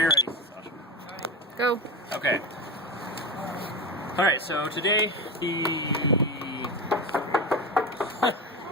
You're ready, Sasha. Go. Okay. Alright, so today the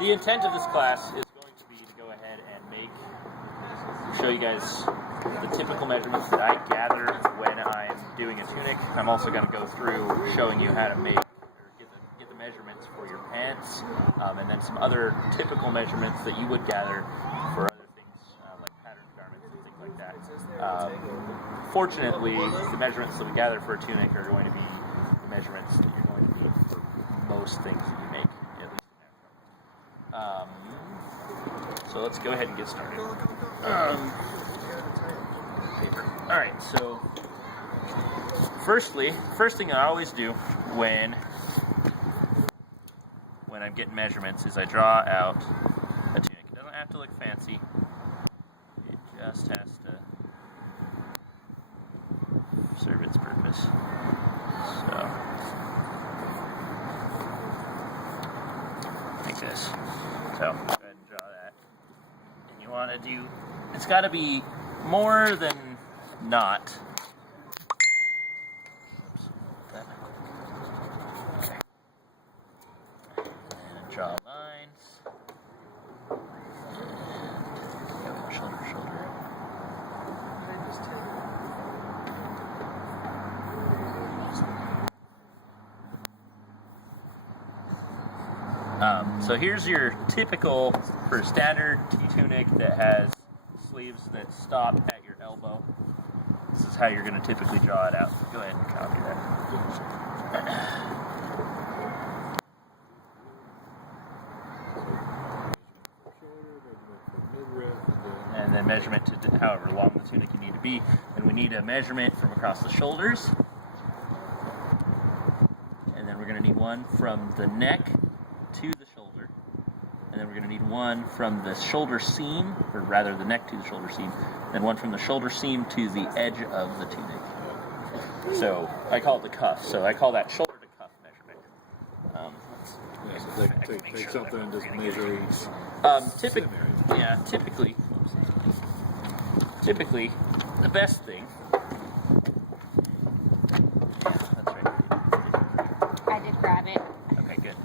intent of this class is going to be to go ahead and show you guys the typical measurements that I gather when I'm doing a tunic. I'm also going to go through showing you how to make or get the measurements for your pants, and then some other typical measurements that you would gather for other things like patterned garments and things like that. Fortunately, the measurements that we gather for a tunic are going to be the measurements that you're going to need for most things that you make, at least in Africa. So let's go ahead and get started. Alright, so first thing I always do when I'm getting measurements is I draw out a tunic. It doesn't have to look fancy. It just has to serve its purpose. So, like this. So, go ahead and draw that. And you want to do, it's got to be more than not. Oops. Okay. And then draw lines. And shoulder. So here's your typical, for a standard tunic that has sleeves that stop at your elbow. This is how you're going to typically draw it out. Go ahead and copy that. And then measurement to however long the tunic you need to be. And we need a measurement from across the shoulders. And then we're going to need one from the neck to the shoulder. And then we're going to need one from the shoulder seam, or rather the neck to the shoulder seam, and one from the shoulder seam to the edge of the tunic. So I call it the cuff. So I call that shoulder to cuff measurement. So take something and just measure each. Typically, the best thing. That's right. I did grab it. Okay, good.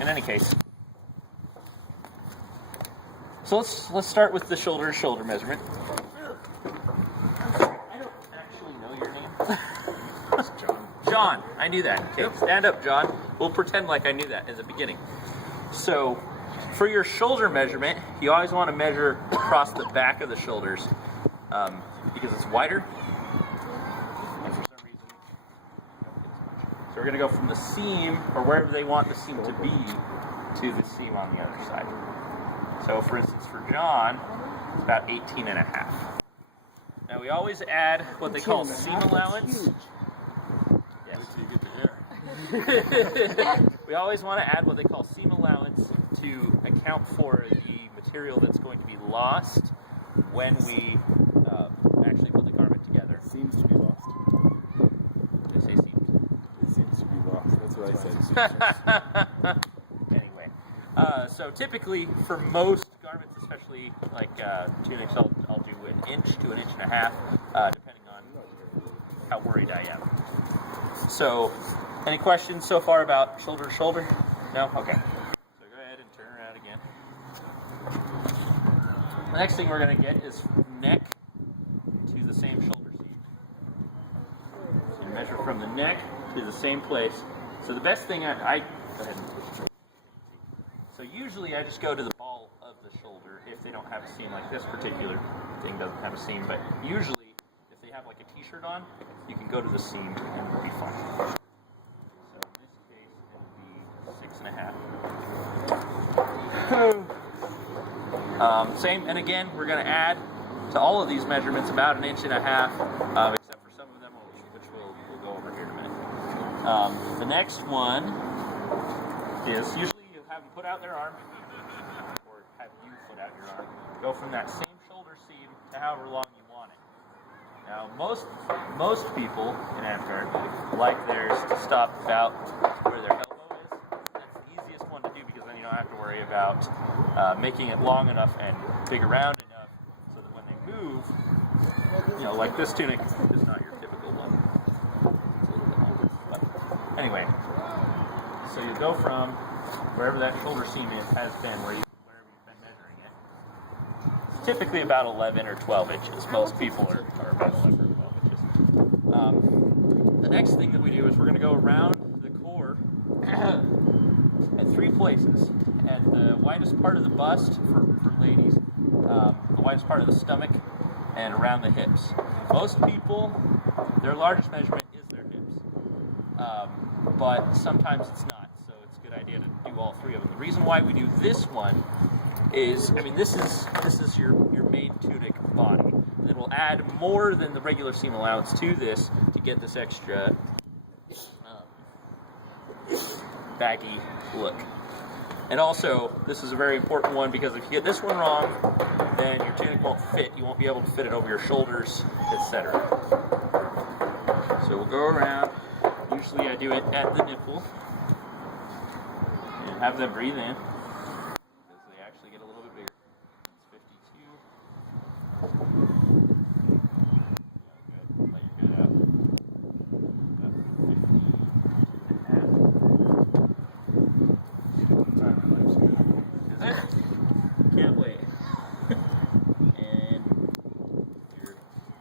In any case, so let's start with the shoulder measurement. I don't actually know your name. It's John. John, I knew that. Okay, stand up, John. We'll pretend like I knew that in the beginning. So, for your shoulder measurement, you always want to measure across the back of the shoulders because it's wider. And for some reason, so we're going to go from the seam, or wherever they want the seam to be, to the seam on the other side. So, for instance, for John, it's about 18 and a half. Now, we always add what they call seam allowance. Yes. Wait till you get the hair. We always want to add what they call seam allowance to account for the material that's going to be lost when we actually put the garment together. Seems to be lost. Did I say seems? It seems to be lost. That's what I said. Anyway, so typically for most garments, especially like tunics, I'll do an inch to an inch and a half, depending on how worried I am. So, any questions so far about shoulder to shoulder? No? Okay. So go ahead and turn around again. The next thing we're going to get is neck to the same shoulder seam. So you measure from the neck to the same place. So the best thing go ahead. So usually I just go to the ball of the shoulder if they don't have a seam. Like this particular thing doesn't have a seam, but usually if they have like a t-shirt on, you can go to the seam and it'll be fine. So in this case, it'll be 6.5. Same, and again, we're going to add to all of these measurements about an inch and a half, except for some of them, which we'll go over here in a minute. The next one is usually you have them put out their arm, or have you put out your arm. Go from that same shoulder seam to however long you want it. Now, most people in Amtart like theirs to stop about where their elbow is. That's the easiest one to do because then you don't have to worry about making it long enough and big around enough so that when they move, you know, like this tunic is not your typical one. It's a little bit longer. But anyway, so you go from wherever that shoulder seam has been, wherever you've been measuring it. It's typically about 11 or 12 inches. Most people are about 11 or 12 inches. The next thing that we do is we're going to go around the core at 3 places. At the widest part of the bust for ladies, the widest part of the stomach, and around the hips. Most people, their largest measurement is their hips, but sometimes it's not, so it's a good idea to do all 3 of them. The reason why we do this one is, I mean, this is your main tunic body. And we'll add more than the regular seam allowance to this to get this extra baggy look. And also, this is a very important one because if you get this one wrong, then your tunic won't fit. You won't be able to fit it over your shoulders, etc. So we'll go around. Usually I do it at the nipple. And have them breathe in. Because they actually get a little bit bigger. It's 52. Good. Let your head out. That's 52.5. Is it? Can't wait. And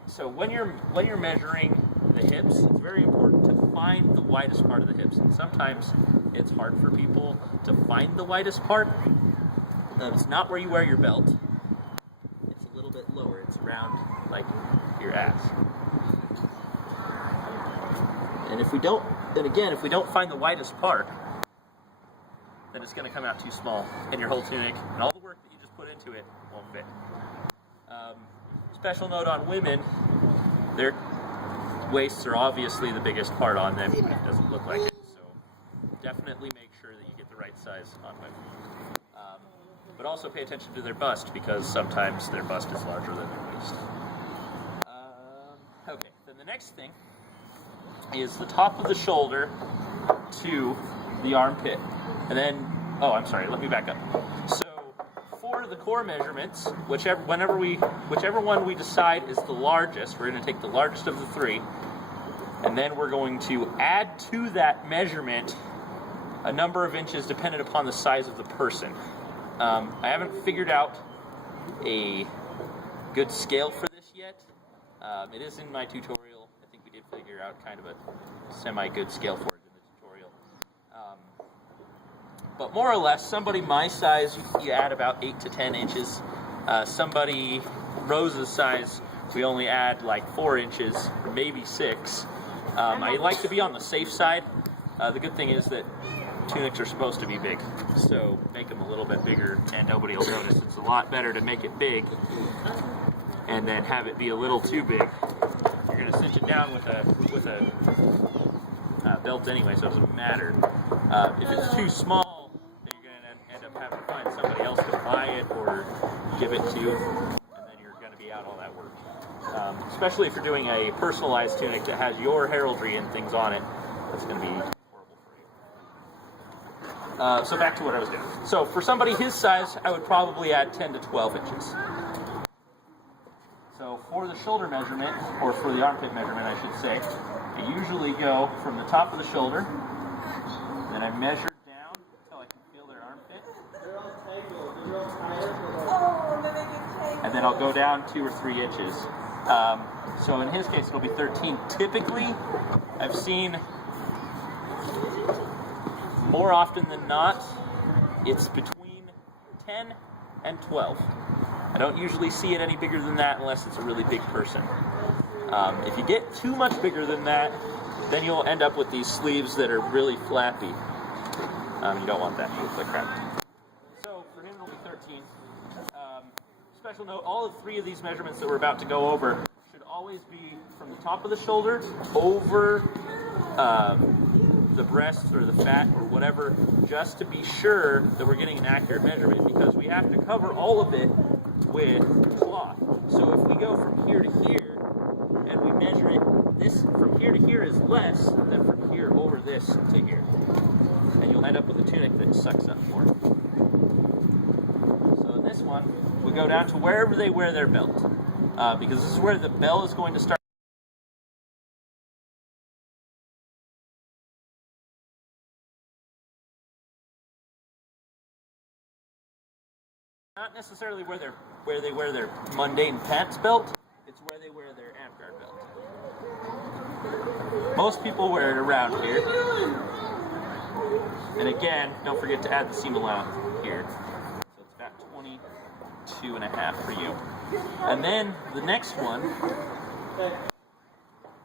so when you're measuring the hips, it's very important to find the widest part of the hips. And sometimes it's hard for people to find the widest part. It's not where you wear your belt. It's a little bit lower. It's around like your ass. And if we don't find the widest part, then it's going to come out too small, and your whole tunic and all the work that you just put into it won't fit. Special note on women, their waists are obviously the biggest part on them, even if it doesn't look like it. So definitely make sure that you get the right size on women. But also pay attention to their bust, because sometimes their bust is larger than their waist. Okay, then the next thing is the top of the shoulder to the armpit. And then, let me back up. So for the core measurements, whichever one we decide is the largest, we're going to take the largest of the 3, and then we're going to add to that measurement a number of inches dependent upon the size of the person. I haven't figured out a good scale for this yet. It is in my tutorial. I think we did figure out kind of a semi-good scale for it in the tutorial. But more or less, somebody my size, you add about 8 to 10 inches. Somebody Rose's size, we only add like 4 inches, or maybe 6. I like to be on the safe side. The good thing is that tunics are supposed to be big, so make them a little bit bigger and nobody will notice. It's a lot better to make it big and then have it be a little too big. You're going to cinch it down with a belt anyway, so it doesn't matter. If it's too small, then you're going to end up having to find somebody else to buy it or give it to, and then you're going to be out all that work. Especially if you're doing a personalized tunic that has your heraldry and things on it, that's going to be horrible for you. So back to what I was doing. So for somebody his size, I would probably add 10 to 12 inches. So for the shoulder measurement, or for the armpit measurement, I should say, I usually go from the top of the shoulder, then I measure down until I can feel their armpit, and then I'll go down 2 or 3 inches. So in his case, it'll be 13. Typically, I've seen more often than not, it's between 10 and 12. I don't usually see it any bigger than that unless it's a really big person. If you get too much bigger than that, then you'll end up with these sleeves that are really flappy. You don't want that. You look like crap. So for him, it'll be 13. Special note, all of 3 of these measurements that we're about to go over should always be from the top of the shoulder over the breast or the fat or whatever, just to be sure that we're getting an accurate measurement, because we have to cover all of it with cloth. So if we go from here to here and we measure it, this from here to here is less than from here over this to here, and you'll end up with a tunic that sucks up more. So in this one, we go down to wherever they wear their belt. because this is where the bell is going to start. Not necessarily where they wear their mundane pants belt. It's where they wear their amp guard belt. Most people wear it around here. And again, don't forget to add the seam allowance here. So it's about 22 and a half for you. And then the next one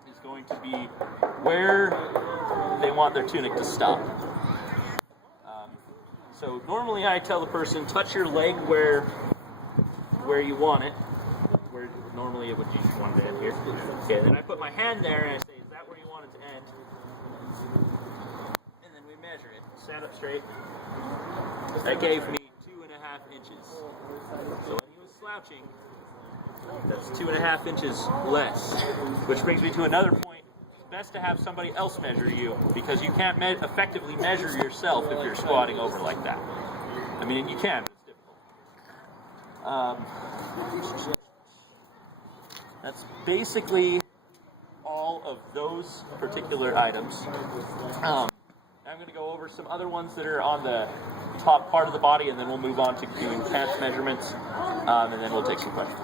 is going to be where they want their tunic to stop. So normally I tell the person, touch your leg where you want it. Where normally it would you want it to end here. Okay, then I put my hand there and I say, is that where you want it to end? And then we measure it. Stand up straight. That gave me 2.5 inches. So when he was slouching, that's 2.5 inches less. Which brings me to another point. It's best to have somebody else measure you because you can't effectively measure yourself if you're squatting over like that. I mean, you can, but it's difficult. That's basically all of those particular items. I'm going to go over some other ones that are on the top part of the body, and then we'll move on to doing pants measurements, and then we'll take some questions.